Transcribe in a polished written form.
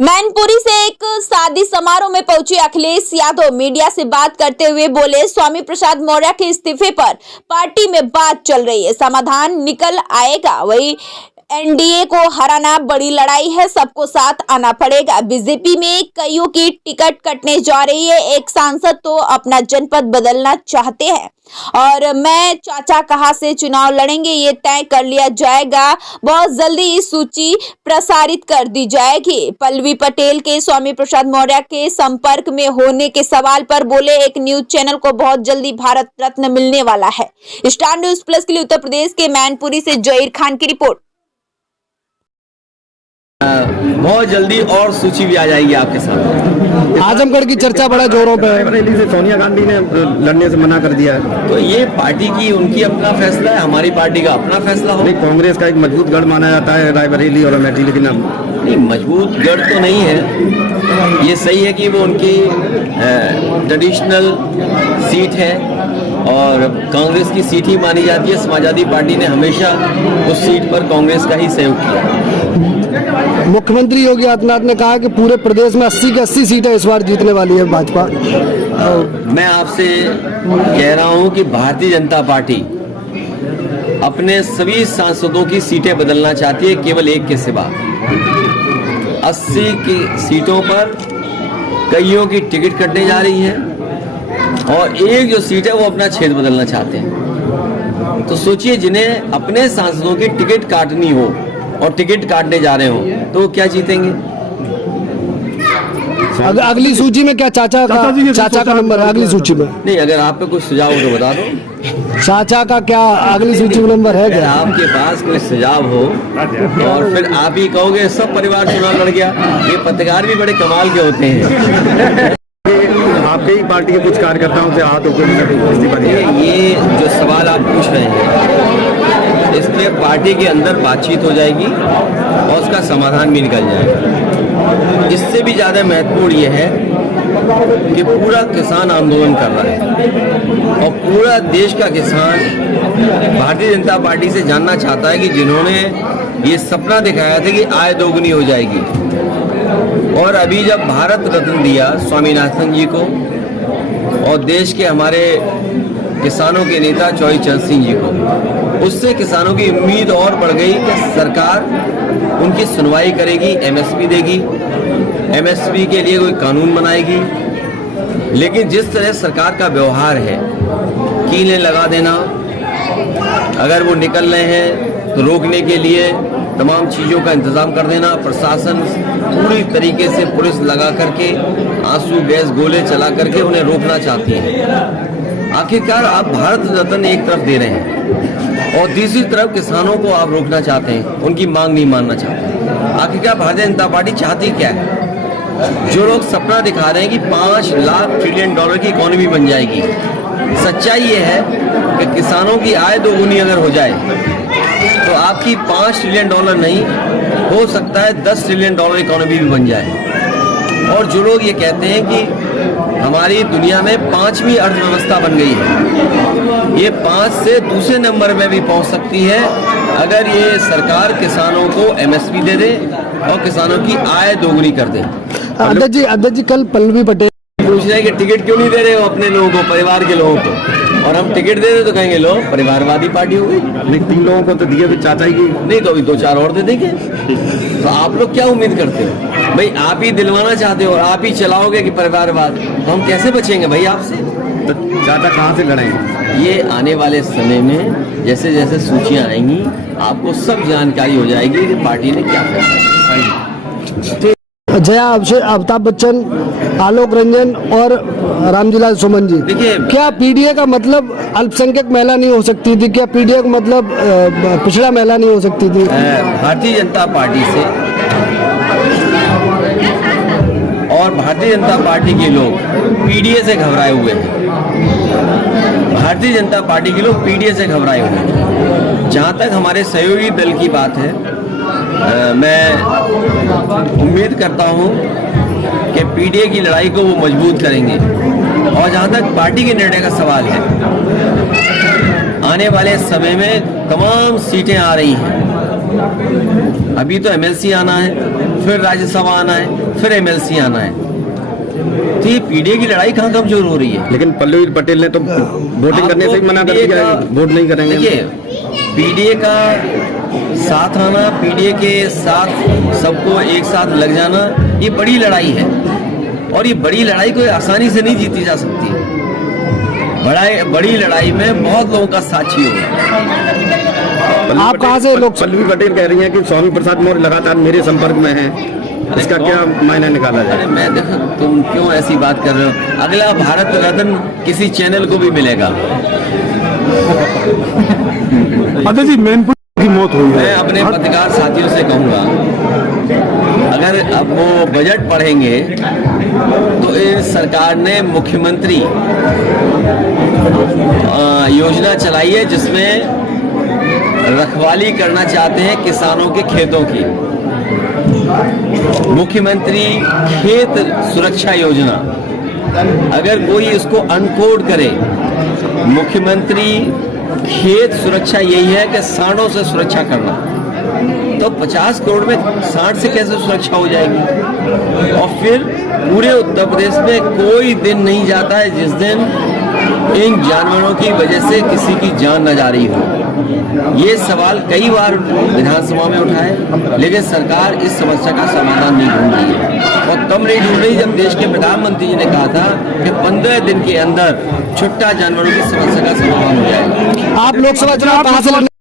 मैनपुरी से एक शादी समारोह में पहुंचे अखिलेश यादव मीडिया से बात करते हुए बोले, स्वामी प्रसाद मौर्य के इस्तीफे पर पार्टी में बात चल रही है, समाधान निकल आएगा। वही एनडीए को हराना बड़ी लड़ाई है, सबको साथ आना पड़ेगा। बीजेपी में कईयों की टिकट कटने जा रही है। एक सांसद तो अपना जनपद बदलना चाहते हैं और मैं चाचा कहां से चुनाव लड़ेंगे ये तय कर लिया जाएगा। बहुत जल्दी इस सूची प्रसारित कर दी जाएगी। पल्लवी पटेल के स्वामी प्रसाद मौर्य के संपर्क में होने के सवाल पर बोले, एक न्यूज चैनल को बहुत जल्दी भारत रत्न मिलने वाला है। स्टार न्यूज प्लस के लिए उत्तर प्रदेश के मैनपुरी से जहीर खान की रिपोर्ट। बहुत जल्दी और सूची भी आ जाएगी आपके सामने। आजमगढ़ की चर्चा बड़ा जोरों पे है। बरेली से सोनिया गांधी ने लड़ने से मना कर दिया है। तो ये पार्टी की उनकी अपना फैसला है, हमारी पार्टी का अपना फैसला हो। नहीं, कांग्रेस का एक मजबूत गढ़ माना जाता है रायबरेली और अमेठी, लेकिन नहीं, मजबूत गढ़ तो नहीं है। ये सही है कि वो उनकी ट्रेडिशनल सीट है और कांग्रेस की सीट ही मानी जाती है। समाजवादी पार्टी ने हमेशा उस सीट पर कांग्रेस का ही सहयोग किया। मुख्यमंत्री योगी आदित्यनाथ ने कहा कि पूरे प्रदेश में 80 की 80 सीटें इस बार जीतने वाली है भाजपा। मैं आपसे कह रहा हूं कि भारतीय जनता पार्टी अपने सभी सांसदों की सीटें बदलना चाहती है, केवल एक के सिवा। 80 की सीटों पर कईयों की टिकट कटने जा रही है और एक जो सीट है वो अपना क्षेत्र बदलना चाहते हैं। तो सोचिए, जिन्हें अपने सांसदों की टिकट काटनी हो और टिकट काटने जा रहे हो तो वो क्या जीतेंगे? अगली सूची में क्या चाचा का नंबर है? अगली सूची में नहीं, अगर आप पे कुछ सुझाव हो तो बता दो। चाचा का क्या अगली सूची में नंबर है? अगर आपके पास कोई सुझाव हो और फिर आप ही कहोगे सब परिवार चुनाव लड़ गया। ये पत्रकार भी बड़े कमाल के होते हैं। आपके ही पार्टी के कुछ कार्यकर्ताओं से हाथ होकर ये जो सवाल आप पूछ रहे हैं, इसमें पार्टी के अंदर बातचीत हो जाएगी और उसका समाधान भी निकल जाएगा। इससे भी ज़्यादा महत्वपूर्ण ये है कि पूरा किसान आंदोलन कर रहा है और पूरा देश का किसान भारतीय जनता पार्टी से जानना चाहता है कि जिन्होंने ये सपना दिखाया था कि आय दोगुनी हो जाएगी और अभी जब भारत रत्न दिया स्वामीनाथन जी को और देश के हमारे किसानों के नेता चौधरी चरण सिंह जी को, उससे किसानों की उम्मीद और बढ़ गई कि सरकार उनकी सुनवाई करेगी, एमएसपी देगी, एमएसपी के लिए कोई कानून बनाएगी। लेकिन जिस तरह सरकार का व्यवहार है, कीलें लगा देना, अगर वो निकल रहे हैं तो रोकने के लिए तमाम चीज़ों का इंतजाम कर देना, प्रशासन पूरी तरीके से पुलिस लगा करके आंसू गैस गोले चला करके उन्हें रोकना चाहती है। आखिरकार आप भारत रत्न एक तरफ दे रहे हैं और दूसरी तरफ किसानों को आप रोकना चाहते हैं, उनकी मांग नहीं मानना चाहते। आखिरकार भारतीय जनता पार्टी चाहती क्या है? जो लोग सपना दिखा रहे हैं कि 5 लाख ट्रिलियन डॉलर की इकोनॉमी बन जाएगी, सच्चाई ये है कि किसानों की आय दोगुनी अगर हो जाए तो आपकी 5 ट्रिलियन डॉलर नहीं, हो सकता है 10 ट्रिलियन डॉलर इकोनॉमी भी बन जाए। और जो लोग ये कहते हैं कि हमारी दुनिया में 5वीं अर्थव्यवस्था बन गई है, ये 5 से दूसरे नंबर में भी पहुंच सकती है अगर ये सरकार किसानों को एमएसपी दे दे और किसानों की आय दोगुनी कर दे। अध्यक्ष जी कल पल्लवी पटेल पूछ रहे हैं कि टिकट क्यों नहीं दे रहे हो अपने लोगों को, परिवार के लोगों को, और हम टिकट दे दे तो कहेंगे लो परिवारवादी पार्टी हो गई। 3 लोगों को तो दिए थे चाचा की, नहीं तो अभी 2-4 और दे देंगे। तो आप लोग क्या उम्मीद करते हो भाई? आप ही दिलवाना चाहते हो और आप ही चलाओगे कि परिवारवाद, तो हम कैसे बचेंगे भाई आपसे? तो चाचा कहाँ से लड़ेंगे? ये आने वाले समय में जैसे जैसे सूचियां आएंगी आपको सब जानकारी हो जाएगी कि पार्टी ने क्या फैसला। जया अमिताभ बच्चन, आलोक रंजन और रामजीलाल सुमन जी, देखिए, क्या पीडीए का मतलब अल्पसंख्यक महिला नहीं हो सकती थी? क्या पीडीए का मतलब पिछड़ा महिला नहीं हो सकती थी? भारतीय जनता पार्टी से और भारतीय जनता पार्टी के लोग पीडीए से घबराए हुए हैं। भारतीय जनता पार्टी के लोग पीडीए से घबराए हुए हैं। जहाँ तक हमारे सहयोगी दल की बात है, मैं उम्मीद करता हूं कि पीडीए की लड़ाई को वो मजबूत करेंगे। और जहां तक पार्टी के निर्णय का सवाल है, आने वाले समय में तमाम सीटें आ रही हैं। अभी तो एमएलसी आना है, फिर राज्यसभा आना है, फिर एमएलसी आना है। तो ये पीडीए की लड़ाई कहाँ कमजोर हो रही है? लेकिन पल्लवी पटेल ने तो वोटिंग करने से ही मना कर दिया है, वोट नहीं करेंगे। देखिए, पीडीए का साथ आना, पीडीए के साथ सबको एक साथ लग जाना, ये बड़ी लड़ाई है और ये बड़ी लड़ाई कोई आसानी से नहीं जीती जा सकती है। बड़ी लड़ाई में बहुत लोगों का साथ चाहिए। आप कहाँ से लोग पल्लवी पटेल कह रही हैं कि स्वामी प्रसाद मौर्य लगातार मेरे संपर्क में हैं, इसका क्या मायने निकाला जाए? अरे मैं देखो, तुम क्यों ऐसी बात कर रहे हो? अगला भारत रत्न किसी चैनल को भी मिलेगा। जी मैनपुर की मौत हुई है। मैं अपने पत्रकार साथियों से कहूंगा, अगर अब वो बजट पढ़ेंगे तो इस सरकार ने मुख्यमंत्री योजना चलाई है जिसमें रखवाली करना चाहते हैं किसानों के खेतों की। मुख्यमंत्री खेत सुरक्षा योजना, अगर कोई इसको अनकोड करे, मुख्यमंत्री खेत सुरक्षा यही है कि सांडों से सुरक्षा करना, तो 50 करोड़ में सांड से कैसे सुरक्षा हो जाएगी? और फिर पूरे उत्तर प्रदेश में कोई दिन नहीं जाता है जिस दिन इन जानवरों की वजह से किसी की जान न जा रही हो। ये सवाल कई बार विधानसभा में उठाए, लेकिन सरकार इस समस्या का समाधान नहीं ढूंढ रही है। और तब नहीं ढूंढ रही जब देश के प्रधानमंत्री जी ने कहा था कि 15 दिन के अंदर छुट्टा जानवरों की समस्या का समाधान हो जाएगा। आप लोकसभा चुनाव कहाँ से लड़ने